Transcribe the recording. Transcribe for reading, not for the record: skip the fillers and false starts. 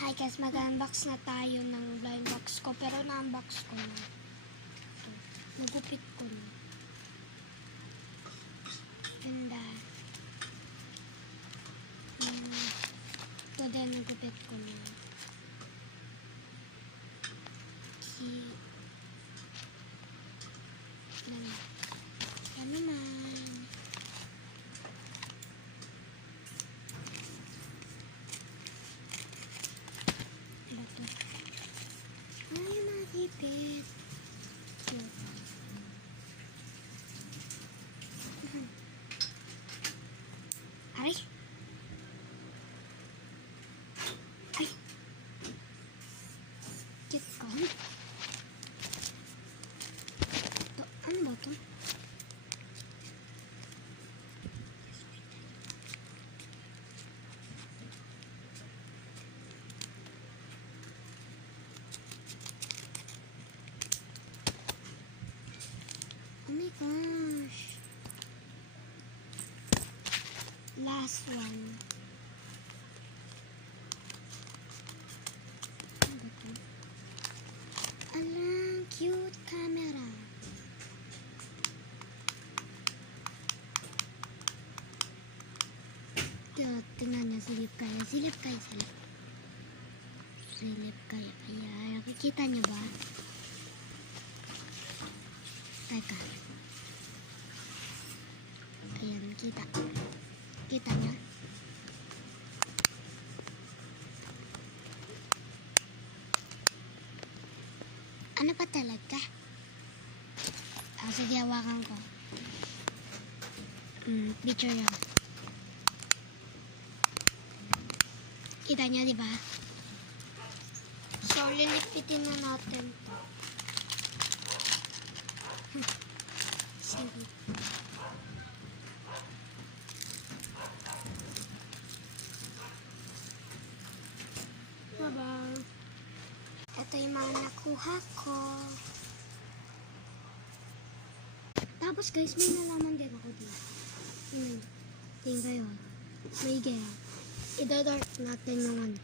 Hi guys, mag-unbox na tayo ng blind box ko. Pero na-unbox ko na. Ito. Nagupit ko na. Ganda. Ito din, nagupit ko na. Cute. Yan naman. Ay, nakipit. Aray. Ay. Check ko. Ito, ano ba ito? Oh my gosh. Last one. Ano ba ito? Alang, cute camera. Tingnan niya, silip kaya. Silip kaya, silip. Silip kaya. Ayan, nakikita niyo ba? Teka. Ayan, kita. Kita niya? Ano pa talaga? Sige, hawakan ko. Picture yan. Kita niya, di ba? So, lilipitin na natin to. Sige. Bye-bye. Ito yung mga nakuha ko. Tapos guys, may nalaman din ako dito. Tingin kayo. May gaya. Idodart natin naman.